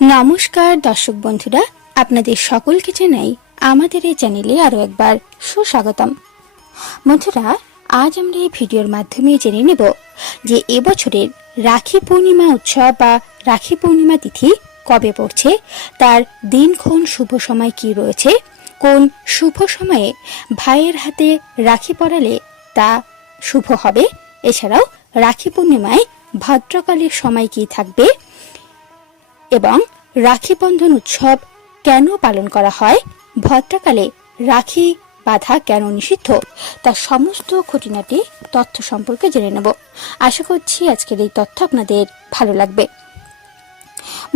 নমস্কার, দর্শক বন্ধুরা, আপনাদের সকলকে জানাই আমাদের এই চ্যানেলে আরও একবার সুস্বাগতম। বন্ধুরা, আজ আমরা এই ভিডিওর মাধ্যমে জেনে নেব যে এবছরের রাখি পূর্ণিমা উৎসব বা রাখি পূর্ণিমা তিথি কবে পড়ছে, তার দিনক্ষণ শুভ সময় কি রয়েছে, কোন শুভ সময়ে ভাইয়ের হাতে রাখি পরালে তা শুভ হবে, এছাড়াও রাখি পূর্ণিমায় ভদ্রকালের সময় কি থাকবে এবং রাখি বন্ধন উৎসব কেন পালন করা হয়? ভদ্রকালে রাখি বাধা কেন নিষিদ্ধ? তার সমস্ত খুঁটিনাটি তথ্য সম্পর্কে জেনে নেব। আশা করছি আজকের এই তথ্য আপনাদের ভালো লাগবে।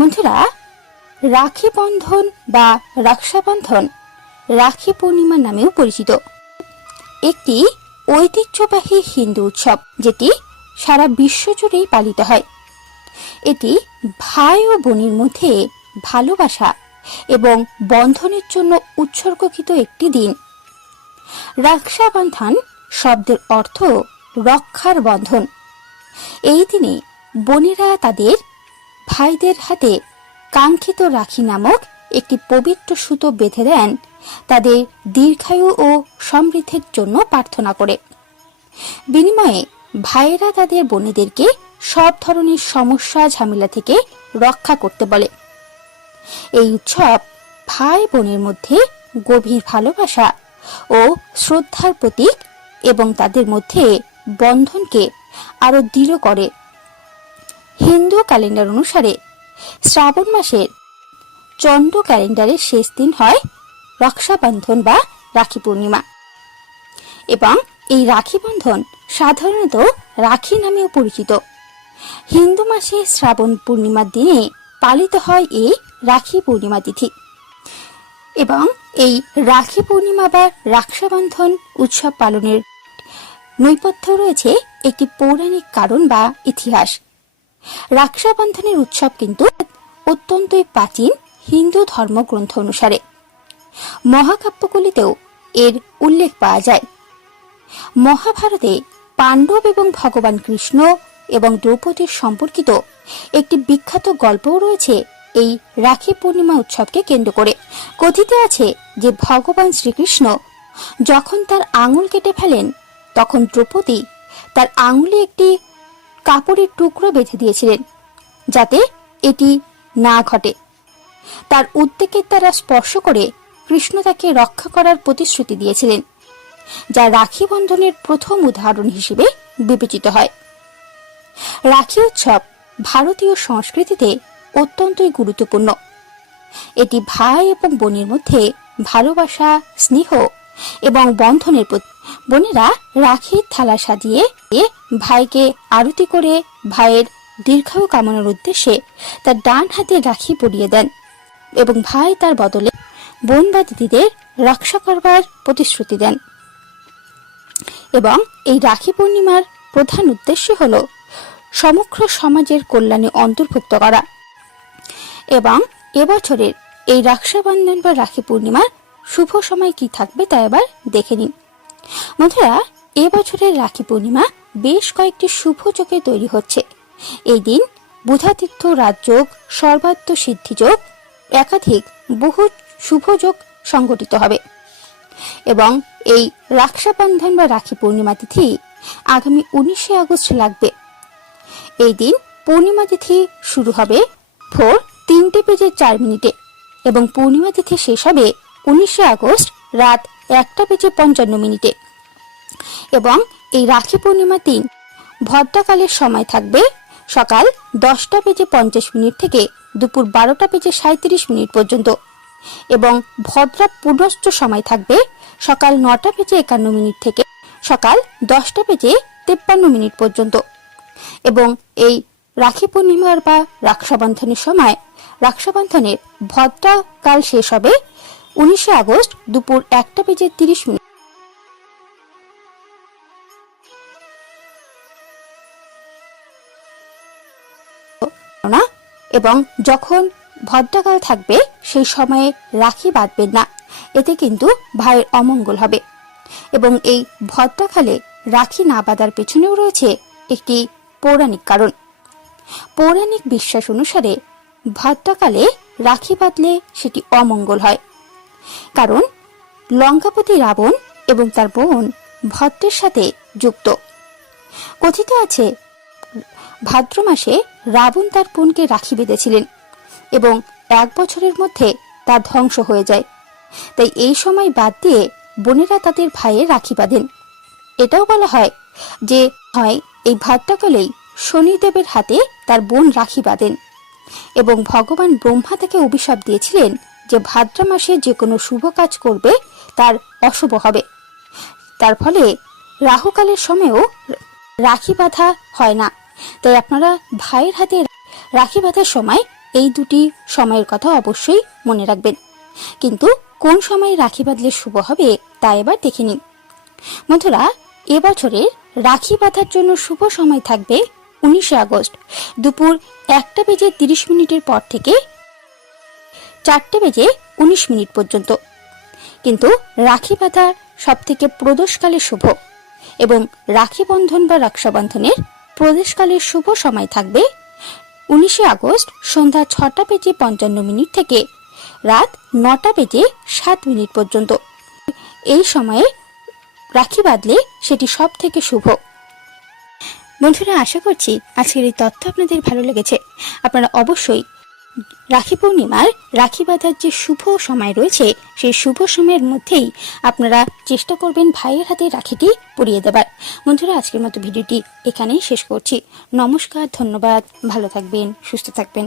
বন্ধুরা, রাখি বন্ধন বা রক্ষাবন্ধন রাখি পূর্ণিমা নামেও পরিচিত। একটি ঐতিহ্যবাহী হিন্দু উৎসব, যেটি সারা বিশ্ব জুড়েই পালিত হয়। এটি ভাই ও বোনের মধ্যে ভালোবাসা এবং বন্ধনের জন্য উৎসর্গকৃত একটি দিন। রক্ষাবন্ধন শব্দের অর্থ রক্ষার বন্ধন। এই দিনে বোনেরা তাদের ভাইদের হাতে কাঙ্ক্ষিত রাখি নামক একটি পবিত্র সুতো বেঁধে দেন। তাদের দীর্ঘায়ু ও সমৃদ্ধির জন্য প্রার্থনা করে। বিনিময়ে ভাইয়েরা তাদের বোনেদেরকে সব ধরনের সমস্যা, ঝামেলা থেকে রক্ষা করতে বলে। এই উৎসব ভাই বোনের মধ্যে গভীর ভালোবাসা ও শ্রদ্ধার প্রতীক এবং তাদের মধ্যে বন্ধনকে আরও দৃঢ় করে। হিন্দু ক্যালেন্ডার অনুসারে শ্রাবণ মাসের চন্দ্র ক্যালেন্ডারের শেষ দিন হয় রক্ষাবন্ধন বা রাখি পূর্ণিমা। এবং এই রাখি বন্ধন সাধারণত রাখি নামেও পরিচিত। হিন্দু মাসে শ্রাবণ পূর্ণিমার দিনে পালিত হয় এই রাখি পূর্ণিমা তিথি। এবং এই রাখি পূর্ণিমা বা রাক্ষাবন্ধন উৎসব পালনের নৈপথ্য রয়েছে একটি পৌরাণিক কারণ বা ইতিহাস। রাক্ষাবন্ধনের উৎসব কিন্তু অত্যন্তই প্রাচীন হিন্দু ধর্মগ্রন্থ অনুসারে। মহাকাব্যগুলিতেও এর উল্লেখ পাওয়া যায়। মহাভারতে পাণ্ডব এবং ভগবান কৃষ্ণ এবং দ্রৌপদীর সম্পর্কিত একটি বিখ্যাত গল্পও রয়েছে এই রাখি পূর্ণিমা উৎসবকে কেন্দ্র করে। কথিত আছে যে ভগবান শ্রীকৃষ্ণ যখন তার আঙুল কেটে ফেলেন, তখন দ্রৌপদী তার আঙুলে একটি কাপড়ের টুকরো বেঁধে দিয়েছিলেন, যাতে এটি না ঘটে। তার উদ্বেগের দ্বারা স্পর্শ করে কৃষ্ণ তাকে রক্ষা করার প্রতিশ্রুতি দিয়েছিলেন, যা রাখি বন্ধনের প্রথম উদাহরণ হিসেবে বিবেচিত হয়। রাখি উৎসব ভারতীয় সংস্কৃতিতে অত্যন্তই গুরুত্বপূর্ণ। এটি ভাই এবং বোনের মধ্যে ভালোবাসা, স্নেহ এবং বন্ধনের বোনেরা রাখির থালা সাজিয়ে ভাইকে আরতি করে ভাইয়ের দীর্ঘায়ু কামনার উদ্দেশ্যে তার ডান হাতে রাখি পরিয়ে দেন এবং ভাই তার বদলে বোন বা দিদিদের রক্ষা করবার প্রতিশ্রুতি দেন। এবং এই রাখি পূর্ণিমার প্রধান উদ্দেশ্য হল সমগ্র সমাজের কল্যাণে অন্তর্ভুক্ত করা। এবং এবছরের এই রক্ষাবন্ধন বা রাখি পূর্ণিমার শুভ সময় কি থাকবে তা এবার দেখে নিন। বন্ধুরা, এবছরের রাখি পূর্ণিমা বেশ কয়েকটি শুভ যোগে তৈরি হচ্ছে। এই দিন বুধাতীর্থ রাজযোগ, সর্বাত্ম সিদ্ধিযোগ একাধিক বহু শুভ যোগ সংগঠিত হবে। এবং এই রাক্ষাবন্ধন বা রাখি পূর্ণিমা তিথি আগামী উনিশে আগস্ট লাগবে। এই দিন পূর্ণিমা তিথি শুরু হবে ভোর তিনটে বেজে চার মিনিটে এবং পূর্ণিমা তিথি শেষ হবে উনিশে আগস্ট রাত একটা বেজে পঞ্চান্ন মিনিটে। এবং এই রাখি পূর্ণিমা দিন ভদ্রকালের সময় থাকবে সকাল দশটা বেজে পঞ্চাশ মিনিট থেকে দুপুর বারোটা বেজে সাঁত্রিশ মিনিট পর্যন্ত। এবং ভদ্রা পুনশ্চ সময় থাকবে সকাল নটা বেজে একান্ন মিনিট থেকে সকাল দশটা বেজে তেপ্পান্ন মিনিট পর্যন্ত। এবং এই রাখি পূর্ণিমার বা রাক্ষাবন্ধনের সময় রাক্ষাবন্ধনের ভদ্রা কাল শেষ হবে উনিশে আগস্ট দুপুর একটা বেজে তিরিশ মিনিট। এবং যখন ভদ্রকাল থাকবে, সেই সময়ে রাখি বাঁধবেন না। এতে কিন্তু ভাইয়ের অমঙ্গল হবে। এবং এই ভদ্রকালে রাখি না বাঁধার পেছনেও রয়েছে একটি পৌরাণিক কারণ। পৌরাণিক বিশ্বাস অনুসারে ভদ্রকালে রাখি বাঁধলে সেটি অমঙ্গল হয়। কারণ লঙ্কাপতি রাবণ এবং তার বোন ভদ্রের সাথে যুক্ত। কথিত আছে, ভাদ্র মাসে রাবণ তার বোনকে রাখি বেঁধেছিলেন এবং এক বছরের মধ্যে তা ধ্বংস হয়ে যায়। তাই এই সময় বাদ দিয়ে বোনেরা তাদের ভাইয়ের রাখি বাঁধেন। এটাও বলা হয় যে, হয় এই ভাদ্রকালেই শনিদেবের হাতে তার বোন রাখি বাঁধেন এবং ভগবান ব্রহ্মা তাকে অভিশাপ দিয়েছিলেন যে ভাদ্র মাসে যে কোনো শুভ কাজ করবে, তার অশুভ হবে। তার ফলে রাহুকালের সময়েও রাখি বাঁধা হয় না। তাই আপনারা ভাইয়ের হাতে রাখি বাঁধার সময় এই দুটি সময়ের কথা অবশ্যই মনে রাখবেন। কিন্তু কোন সময় রাখি বাঁধলে শুভ হবে তা এবার দেখে নিন। বন্ধুরা এবছরের রাখি বাঁধার জন্য শুভ সময় থাকবে উনিশে আগস্ট। দুপুর একটা বেজে তিরিশ মিনিটের পর থেকে চারটে বেজে উনিশ মিনিট পর্যন্ত। কিন্তু রাখি বাঁধা সব থেকে প্রদোষকালে শুভ এবং রাখি বন্ধন বা রক্ষাবন্ধনের প্রদেশকালের শুভ সময় থাকবে উনিশে আগস্ট সন্ধ্যা ছটা বেজে পঞ্চান্ন মিনিট থেকে রাত নটা বেজে সাত মিনিট পর্যন্ত। এই সময়ে রাখি বাঁধলে সেটি সব থেকে শুভ। বন্ধুরা, আশা করছি আজকের এই তথ্য আপনাদের ভালো লেগেছে। আপনারা অবশ্যই রাখি পূর্ণিমার রাখি বাঁধার যে শুভ সময় রয়েছে, সেই শুভ সময়ের মধ্যেই আপনারা চেষ্টা করবেন ভাইয়ের হাতে রাখিটি পরিয়ে দেবার। বন্ধুরা, আজকের মতো ভিডিওটি এখানেই শেষ করছি। নমস্কার, ধন্যবাদ, ভালো থাকবেন, সুস্থ থাকবেন।